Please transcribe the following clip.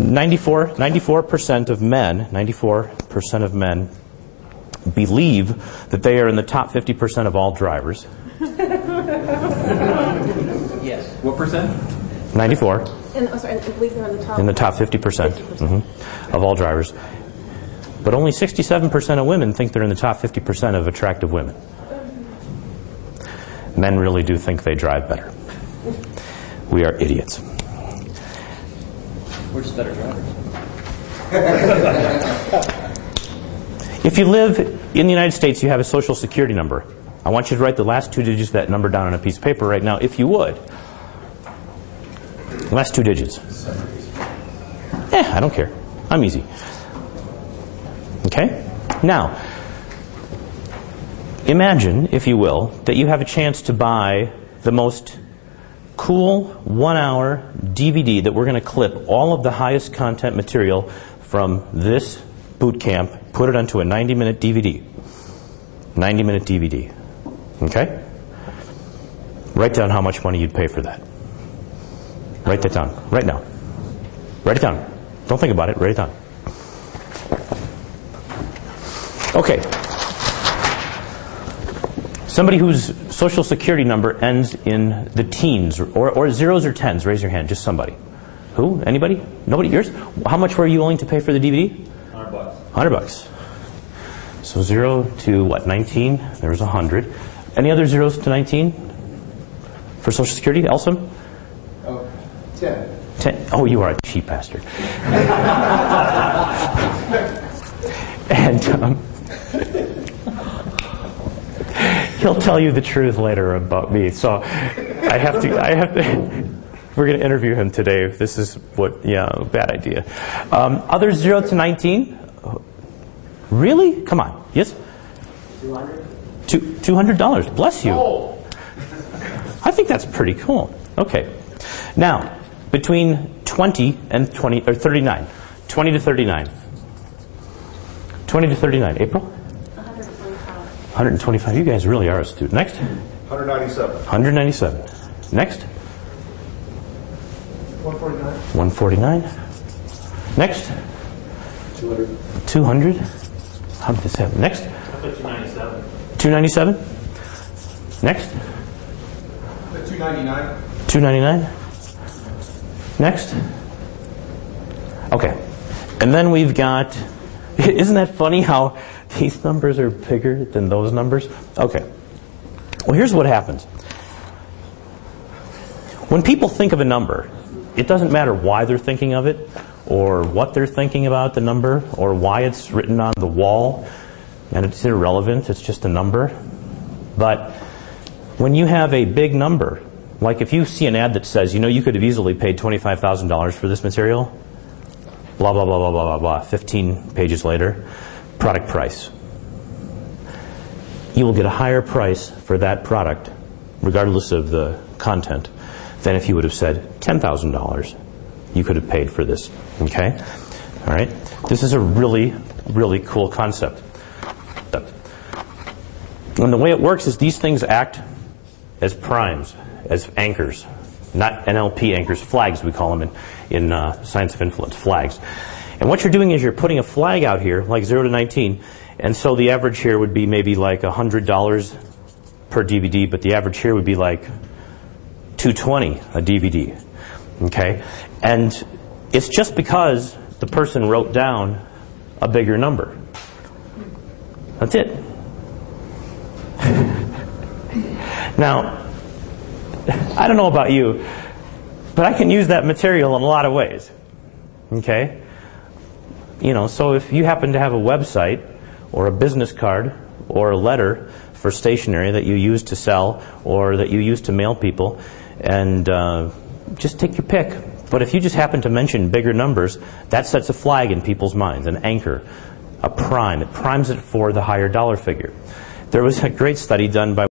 94% of men believe that they are in the top 50% of all drivers. Yes. What percent? 94. And, I believe they're in the top 50%, of all drivers. But only 67% of women think they're in the top 50% of attractive women. Men really do think they drive better. We are idiots. We're just better drivers. If you live in the United States, you have a Social Security number. I want you to write the last 2 digits of that number down on a piece of paper right now, if you would. The last 2 digits. I don't care. I'm easy. Okay? Now, imagine, if you will, that you have a chance to buy the most cool 1-hour DVD that we're going to clip all of the highest content material from this boot camp, put it onto a 90-minute DVD. 90-minute DVD. Okay? Write down how much money you'd pay for that. Write that down. Right now. Write it down. Don't think about it. Write it down. Okay. Somebody whose Social Security number ends in the teens, or zeros or tens, raise your hand. Just somebody. Who? Anybody? Nobody? Yours? How much were you willing to pay for the DVD? $100. $100. So 0 to what? 19? There was 100. Any other zeros to 19 for Social Security? Elsom? 10. 10. Oh, you are a cheap bastard. And he'll tell you the truth later about me. So I have to. We're going to interview him today. If this is what, bad idea. Other 0 to 19? Really? Come on. Yes? $200. $200. Bless you. Oh. I think that's pretty cool. Okay. Now, between 20 and 20, or 39. 20 to 39. 20 to 39. April? 125. 125. You guys really are astute. Next? 197. 197. Next? 149. 149. Next? 200. 200. How did this happen? Next? 297. 297. Next? 299. 299. Next? Okay. And then we've got, isn't that funny how these numbers are bigger than those numbers? Okay. Well, here's what happens. When people think of a number, it doesn't matter why they're thinking of it, or what they're thinking about the number, or why it's written on the wall, and it's irrelevant, it's just a number. But when you have a big number, like if you see an ad that says, you could have easily paid $25,000 for this material, blah, blah, blah, blah, blah, blah, blah, 15 pages later, product price. You will get a higher price for that product, regardless of the content, than if you would have said $10,000 you could have paid for this. Okay? All right? This is a really, really cool concept. And the way it works is these things act as primes, as anchors, not NLP anchors, flags we call them in Science of Influence, flags. And what you're doing is you're putting a flag out here, like 0 to 19, and so the average here would be maybe like $100 per DVD, but the average here would be like $220 a DVD. Okay? And it's just because the person wrote down a bigger number. That's it. Now, I don't know about you, but I can use that material in a lot of ways. Okay? So if you happen to have a website or a business card or a letter for stationery that you use to sell or that you use to mail people, and just take your pick. But if you just happen to mention bigger numbers, that sets a flag in people's minds, an anchor, a prime. It primes it for the higher dollar figure. There was a great study done by